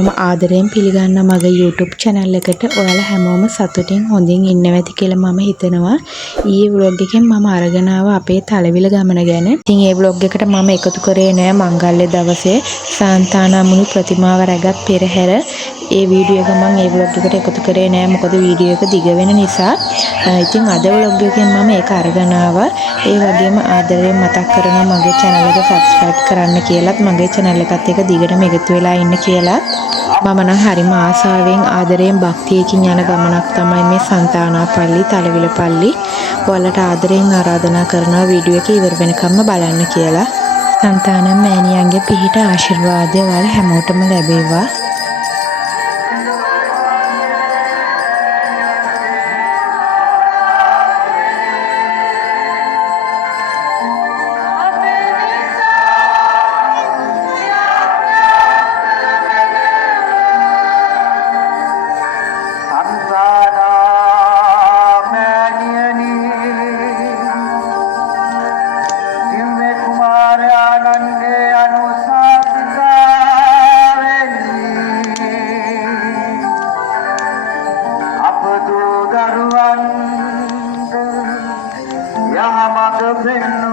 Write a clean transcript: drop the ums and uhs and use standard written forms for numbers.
හැමෝම ආදරයෙන් පිළිගන්න මගේ YouTube channel එකට ඔයාලා හැමෝම සතුටින් හොඳින් ඉන්නවා ඇති කියලා මම හිතනවා. ඊයේ vlog එකෙන් මම අරගෙන ආවා අපේ තලවිල ගමන ගැන. ඉතින් ඒ vlog එකට මම එකතු කරේ නෑ මංගල්‍ය දවසේ සාන්තානා මුනි ප්‍රතිමාව රැගත් පෙරහැර. ඒ වීඩියෝ එක මම ඒ vlog එකට එකතු කරේ නෑ මොකද වීඩියෝ එක දිග වෙන නිසා. ඉතින් අද vlog එකෙන් මම ඒක අරගෙන ආවා. ඒ වගේම ආදරයෙන් මතක් කරනවා මගේ channel එක subscribe කරන්න කියලාත් මගේ channel එකත් එක්ක දිගටම එකතු වෙලා ඉන්න කියලා. මම නම් හරිම ආසාවෙන් ආදරයෙන් භක්තියකින් යන ගමනක් තමයි මේ සන්තානාපල්ලි තලවිල පල්ලි. ඔයාලට ආදරයෙන් ආරාධනා කරනවා වීඩියෝ එක ඉවර වෙනකම්ම බලන්න කියලා. සන්තානම් මෑණියන්ගේ පිහිට ආශිර්වාදය ඔයාලා හැමෝටම ලැබේවා. Yamaha